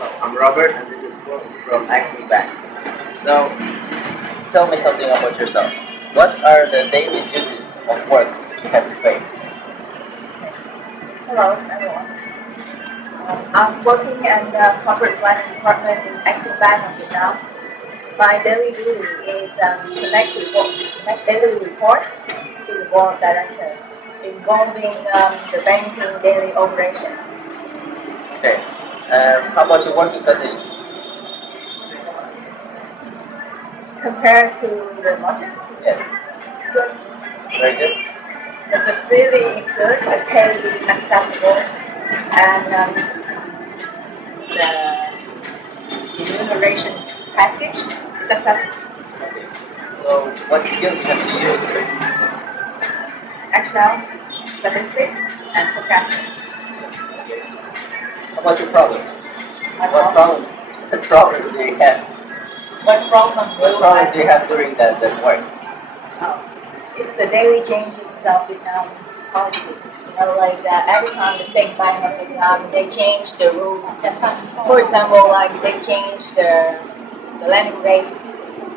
I'm Robert, and this is Will from Axie Bank. So, tell me something about yourself. What are the daily duties of work you have to face? Hello, everyone. I'm working in the corporate planning department in Exim Bank of Vietnam. My daily duty is to make daily report to the board of directors involving the banking daily operation. Okay. How about your working conditions? Compared to the market, Yes. it's good. Very good. The facility is good, the pay is acceptable, and the remuneration package is acceptable. Okay. So, what skills you have to use? Excel, statistics, and forecasting. Okay. How about your problem? My What problem, problem? What problems do you have? what problem What do problems do you I have during that work? oh, it's the daily changes of Vietnam policy. Like every time the state bank of Vietnam, they change the rules. For example, like they change the lending rate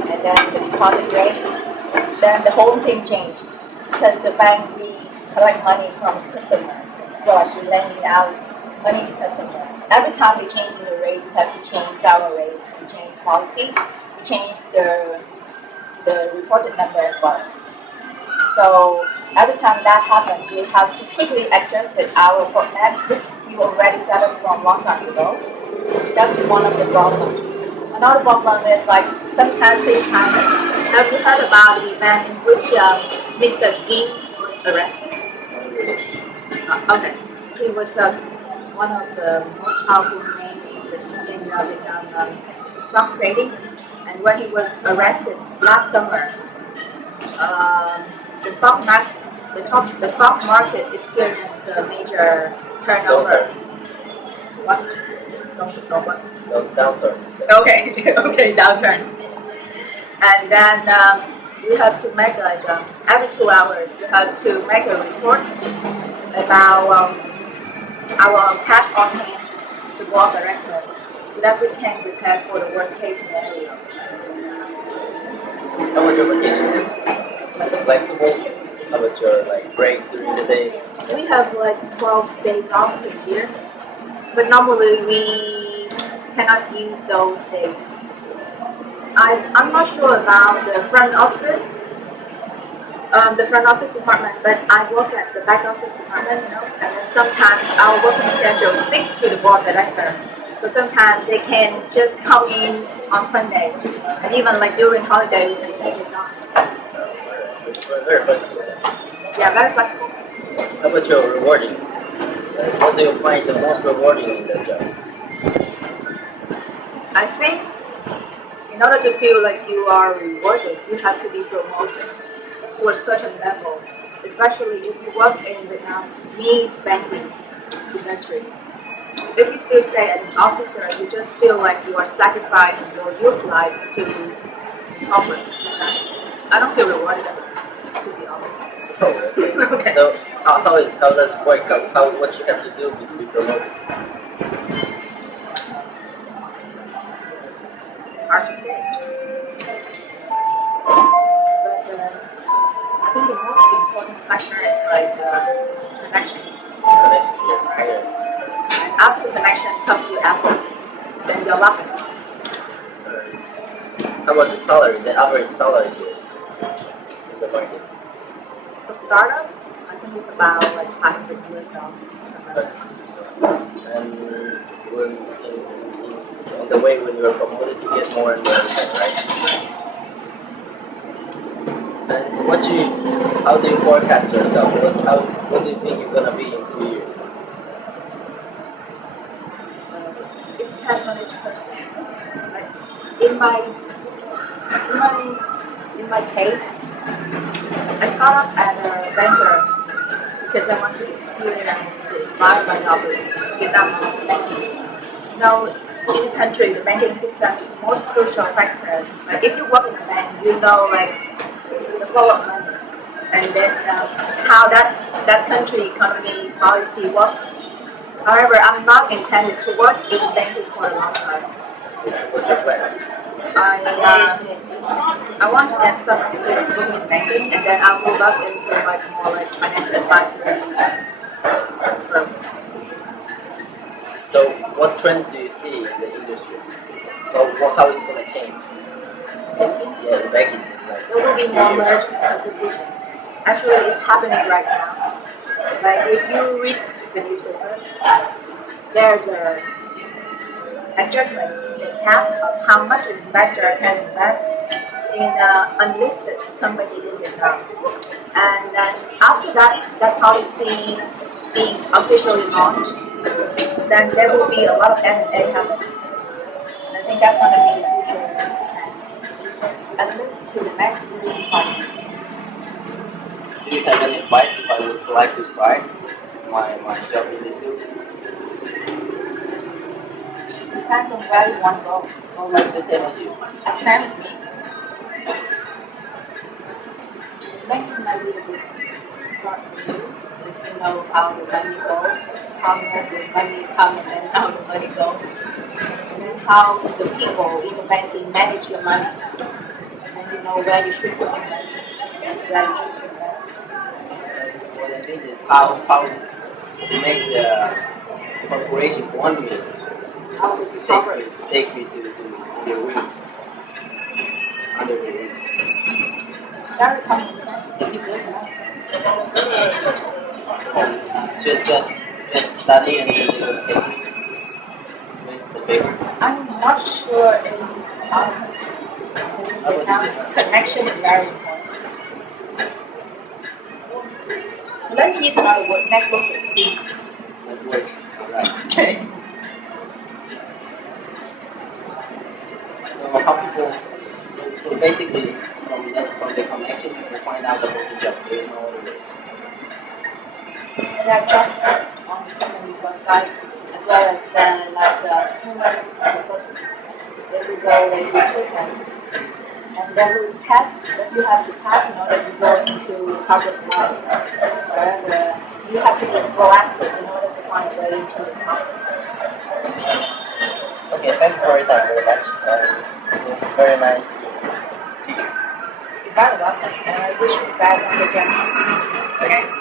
and then the deposit rate. Then the whole thing changed because the bank we collect money from customers as well as we lending out money to customers. Every time we change the rates, we have to change our rates, we change policy, we change the reported number as well. So every time that happens, we have to quickly adjust our format, which we already set up from long time ago. That's one of the problems. Another problem is like sometimes things happen. Have you heard about the event in which Mr. Gin was arrested? Okay, he was one of the most powerful names in Vietnam stock trading, and when he was arrested last summer, um, the stock market, the stock market experienced a major turnover. What? Don't what? No, downturn. Okay, okay, downturn. And then we have to make like every 2 hours we have to make a report about our cash on hand to board director so that we can prepare for the worst case scenario. How about your vacation? Is it flexible? How about your break during the day? We have like 12 days off a year, but normally we cannot use those days. I'm not sure about the front office department, but I work at the back office department, and then sometimes our working schedule stick to the board director. So sometimes they can just come in on Sunday, and even like during holidays, they take it off. We're very flexible. Yeah, very flexible. How about your rewarding? What do you find the most rewarding in that job? I think in order to feel like you are rewarded, you have to be promoted to a certain level, especially if you work in the means banking industry. If you still stay as an officer, you just feel like you are sacrificing your youth life to corporate. I don't feel rewarded, to be honest. Oh, okay. Okay. So how does it work out? What you have to do to be promoted? It's hard to say. But I think the most important factor is like connection. The next year, higher. And after connection comes your effort, then your luck. How about the salary? The average salary here in the market. For startup, I think it's about like 500 US dollars. And on the way when you are promoted, you get more and more, right? And how do you forecast yourself? What do you think you're gonna be in 2 years? It depends on each person. Like in my in my in my case, I start off as a banker because I want to experience the environment of the Vietnam banking. In the country, the banking system is the most crucial factor. Like if you work in a bank, you know like the flow of money, and then how that country economy policy works. However, I'm not intended to work in banking for a long time. What's your plan? I want to get some experience working in banking, and then I'll move up into like more like financial advisory firm. So, what trends do you see in the industry? So, how it's gonna change? Banking. Yeah, in banking. Like, There will be more merge and acquisition. Actually, it's happening right now. Like if you read the newspaper, there's a adjustment in cap of how much an investor can invest in unlisted companies in Vietnam. And then after that, that policy being officially launched, then there will be a lot of M&A happening. And I think that's going to be the future trend, at least to the next 5 years. do you have any advice if I would like to start my job in this field? Depends on where you want to go. Well, like the same as you. As Sam is me, banking might be a good start for you. If you know how the money goes, how the money come and then how the money goes, and then how the people in the banking manage your money, and then you know where you should put your money and where you should invest. What I mean is how to make the corporation want me How would you cover it? take me to the wings, under the wings. Very common sense. If you good enough. Just study and then they will take me with the paper. I'm not sure in Vietnam, connection is very important. So let me use another word, networking. That works. Right. Okay. So how people so basically from the connection you can find out about the job. There is no other way. There are job posts on the company's website as well as the human resources. They will go, they will check them, and they will test that you have to pass in order to go into public life. Wherever you have to be proactive in order to find a way into the company. Okay, thank you for your time very much. It was very nice to see you. You're very welcome, and I wish you the best on the journey. Okay.